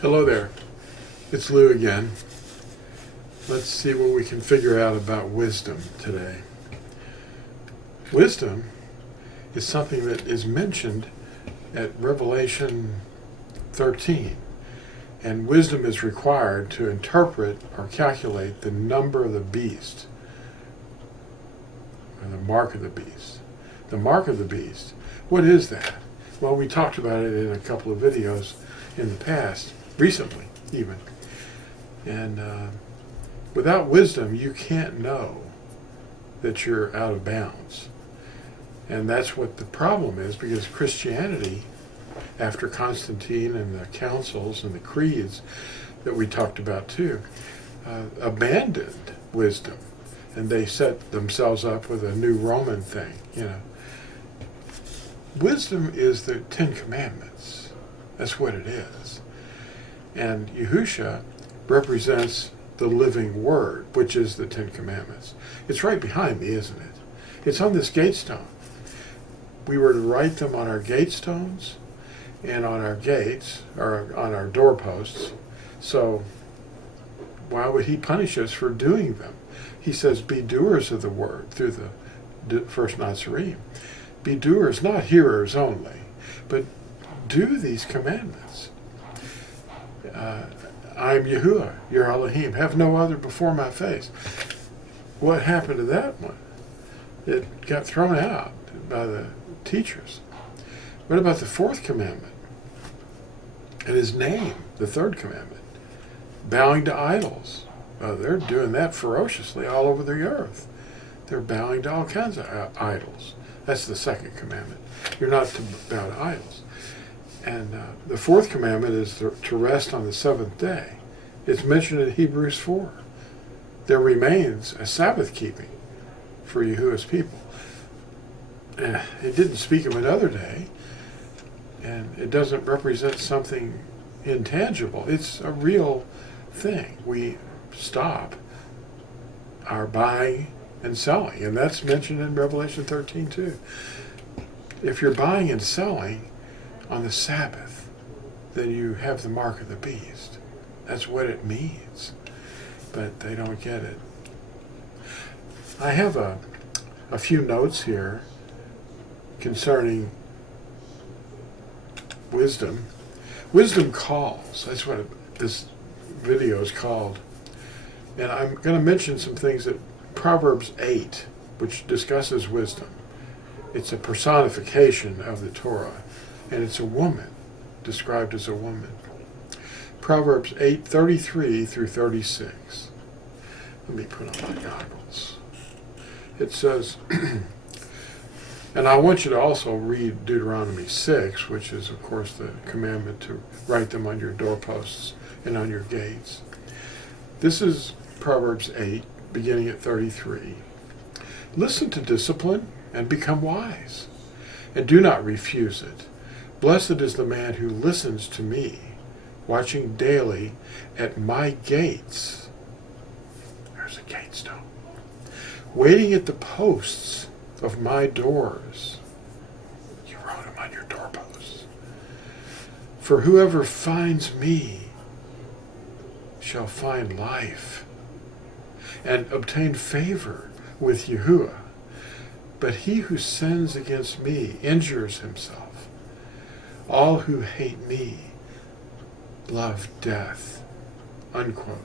Hello there, it's Lew again. Let's see what we can figure out about wisdom today. Wisdom is something that is mentioned at Revelation 13. And wisdom is required to interpret or calculate the number of the beast, or the mark of the beast. The mark of the beast, what is that? Well, we talked about it in a couple of videos in the past, recently even. And without wisdom, you can't know that you're out of bounds. And that's what the problem is, because Christianity, after Constantine and the councils and the creeds that we talked about too, abandoned wisdom. And they set themselves up with a new Roman thing, Wisdom is the Ten Commandments. That's what it is. And Yahusha represents the living word, which is the Ten Commandments. It's right behind me, isn't it? It's on this gate stone. We were to write them on our gate stones and on our gates, or on our doorposts. So why would he punish us for doing them? He says, be doers of the word, through the first Natsarim. Be doers, not hearers only, but do these commandments. I am Yahuwah, your Elohim. Have no other before my face. What happened to that one? It got thrown out by the teachers. What about the fourth commandment? And his name, the third commandment. Bowing to idols. Well, they're doing that ferociously all over the earth. They're bowing to all kinds of idols. That's the second commandment. You're not to bow to idols. And the fourth commandment is to rest on the seventh day. It's mentioned in Hebrews 4. There remains a Sabbath keeping for Yahuwah's people. It didn't speak of another day, and it doesn't represent something intangible. It's a real thing. We stop our buying and selling, and that's mentioned in Revelation 13 too. If you're buying and selling on the Sabbath, then you have the mark of the beast. That's what it means, but they don't get it. I have a few notes here concerning wisdom. Wisdom calls. That's what this video is called. And I'm going to mention some things that Proverbs 8, which discusses wisdom. It's a personification of the Torah, and it's a woman, described as a woman. Proverbs 8:33 through 36. Let me put on my goggles. It says, and I want you to also read Deuteronomy 6, which is, of course, the commandment to write them on your doorposts and on your gates. This is Proverbs 8, beginning at 33. Listen to discipline and become wise, and do not refuse it. Blessed is the man who listens to me, watching daily at my gates. There's a gate stone. Waiting at the posts of my doors. You wrote them on your doorposts. For whoever finds me shall find life and obtain favor with Yahuwah. But he who sins against me injures himself. All who hate me love death. Unquote.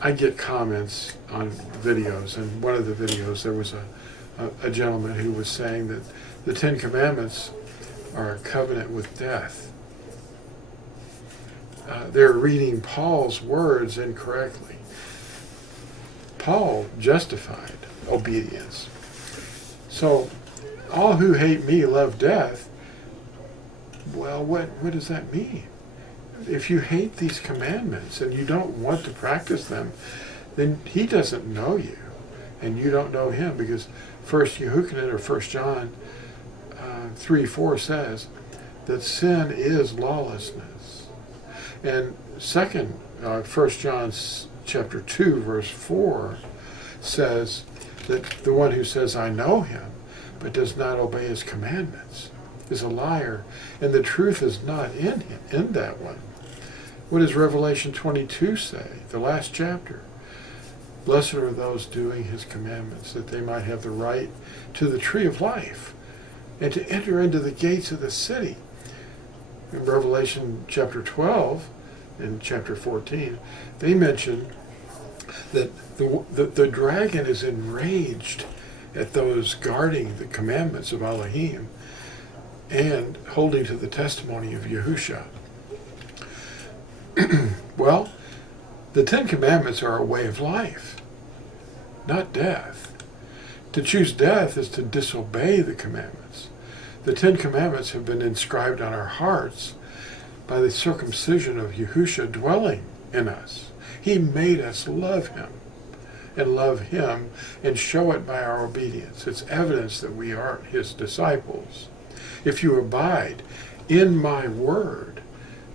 I get comments on videos, and one of the videos there was a gentleman who was saying that the Ten Commandments are a covenant with death. They're reading Paul's words incorrectly. Paul justified obedience. So, all who hate me love death. Well, what does that mean? If you hate these commandments and you don't want to practice them, then he doesn't know you, and you don't know him, because 1 Yehukanan or 1 John 3:4 says that sin is lawlessness. And 1 John chapter 2 verse 4 says that the one who says, I know him, but does not obey his commandments, is a liar, and the truth is not in him, in that one. What does Revelation 22 say, the last chapter? Blessed are those doing his commandments, that they might have the right to the tree of life and to enter into the gates of the city. In Revelation chapter 12 and chapter 14, they mention that the dragon is enraged at those guarding the commandments of Elohim and holding to the testimony of Yahusha. Well, the Ten Commandments are a way of life, not death. To choose death is to disobey the commandments. The Ten Commandments have been inscribed on our hearts by the circumcision of Yahusha dwelling in us. He made us love him and show it by our obedience. It's evidence that we are his disciples. If you abide in my word,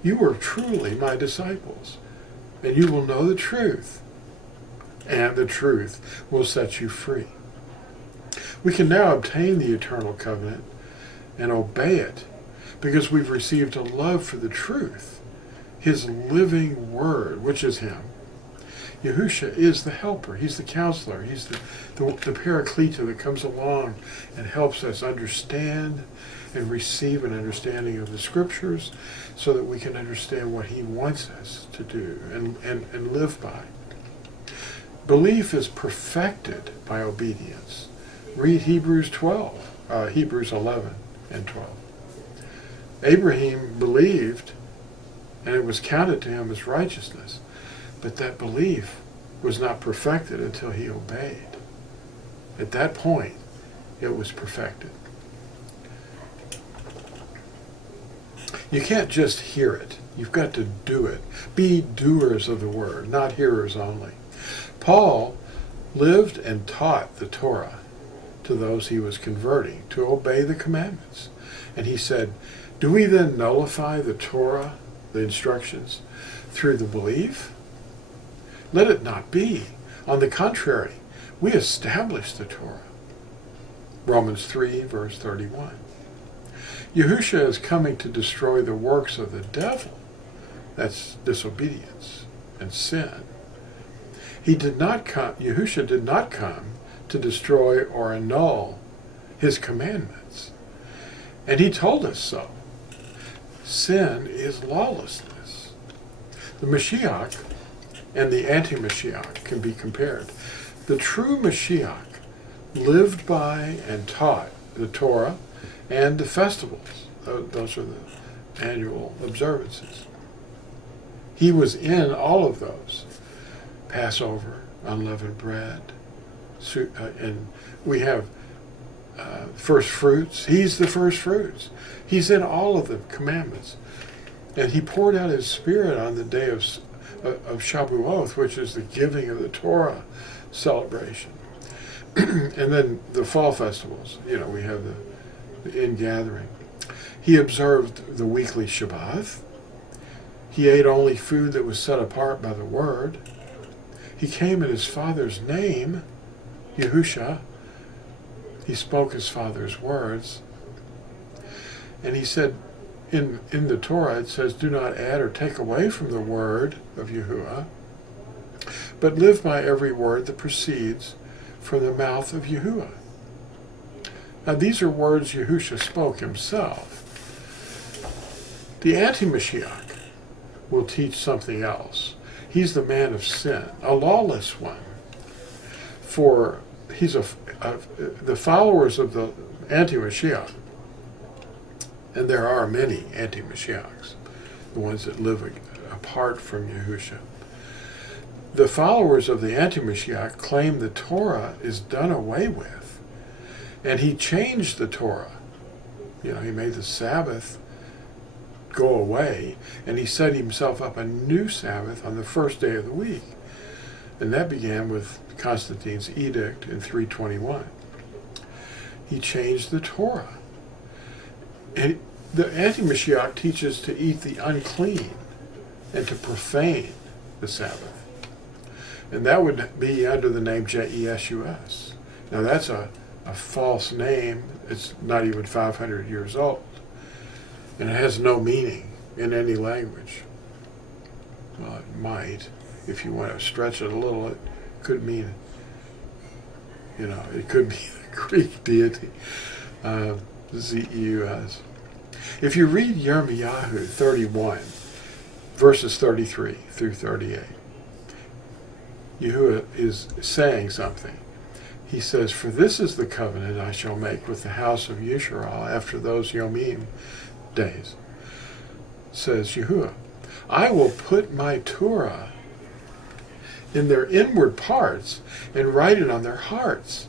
you are truly my disciples, and you will know the truth, and the truth will set you free. We can now obtain the eternal covenant and obey it because we've received a love for the truth, his living word, which is him. Yahusha is the helper. He's the counselor. He's the paracleto that comes along and helps us understand and receive an understanding of the scriptures so that we can understand what he wants us to do and live by. Belief is perfected by obedience. Read Hebrews 11 and 12. Abraham believed, and it was counted to him as righteousness. But that belief was not perfected until he obeyed. At that point, it was perfected. You can't just hear it. You've got to do it. Be doers of the word, not hearers only. Paul lived and taught the Torah to those he was converting to obey the commandments. And he said, do we then nullify the Torah, the instructions, through the belief? Let it not be. On the contrary, we establish the Torah. Romans 3, verse 31. Yahusha is coming to destroy the works of the devil. That's disobedience and sin. Yahusha did not come to destroy or annul his commandments. And he told us so. Sin is lawlessness. The Mashiach and the anti-Mashiach can be compared. The true Mashiach lived by and taught the Torah and the festivals. Those are the annual observances. He was in all of those. Passover, unleavened bread, and we have first fruits. He's the first fruits. He's in all of the commandments. And he poured out his Spirit on the day of Shavuot, which is the giving of the Torah celebration. And then the fall festivals, we have the ingathering. He observed the weekly Shabbat. He ate only food that was set apart by the word. He came in his Father's name, Yahusha. He spoke his Father's words. And he said, in the Torah, it says, do not add or take away from the word of Yahuwah, but live by every word that proceeds from the mouth of Yahuwah. Now, these are words Yahusha spoke himself. The anti-Mashiach will teach something else. He's the man of sin, a lawless one. For he's the followers of the anti-Mashiach, and there are many anti-Mashiachs, the ones that live apart from Yahusha. The followers of the anti-Mashiach claim the Torah is done away with, and he changed the Torah. He made the Sabbath go away, and he set himself up a new Sabbath on the first day of the week. And that began with Constantine's edict in 321. He changed the Torah. And the anti-Mashiach teaches to eat the unclean and to profane the Sabbath. And that would be under the name J-E-S-U-S. Now that's a false name. It's not even 500 years old. And it has no meaning in any language. Well, it might. If you want to stretch it a little, it could mean, it could be the Greek deity, Zeus. If you read Yirmiyahu 31, verses 33 through 38, Yahuwah is saying something. He says, "For this is the covenant I shall make with the house of Yisrael after those Yomim days," says Yahuwah. "I will put my Torah in their inward parts and write it on their hearts.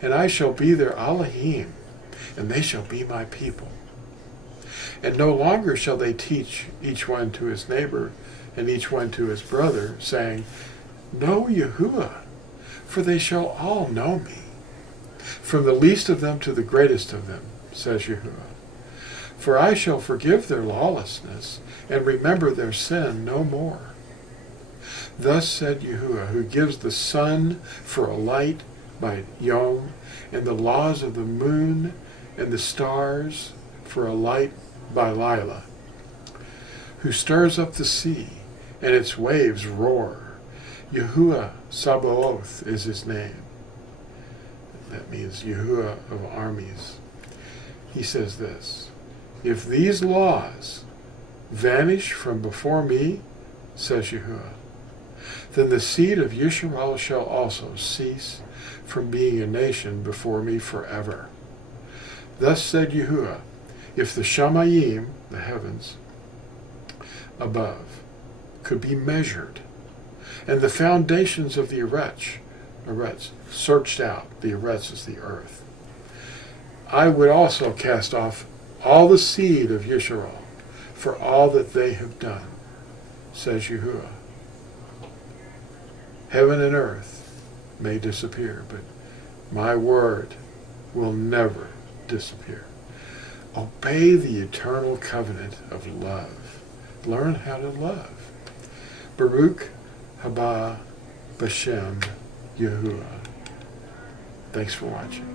And I shall be their Elohim, and they shall be my people. And no longer shall they teach each one to his neighbor and each one to his brother, saying, 'Know Yahuwah,' for they shall all know me, from the least of them to the greatest of them, says Yahuwah. For I shall forgive their lawlessness and remember their sin no more. Thus said Yahuwah, who gives the sun for a light by Yom, and the laws of the moon and the stars for a light by Lila, who stirs up the sea, and its waves roar. Yahuwah Sabaoth is his name." That means Yahuwah of armies. He says this, "If these laws vanish from before me, says Yahuwah, then the seed of Yisrael shall also cease from being a nation before me forever. Thus said Yahuwah, if the Shamayim, the heavens above, could be measured, and the foundations of the Eretz searched out, the Eretz is the earth, I would also cast off all the seed of Yisrael for all that they have done, says Yahuwah. Heaven and earth may disappear, but my word will never disappear. Obey the eternal covenant of love. Learn how to love. Baruch haba b'shem Yahuwah. Thanks for watching.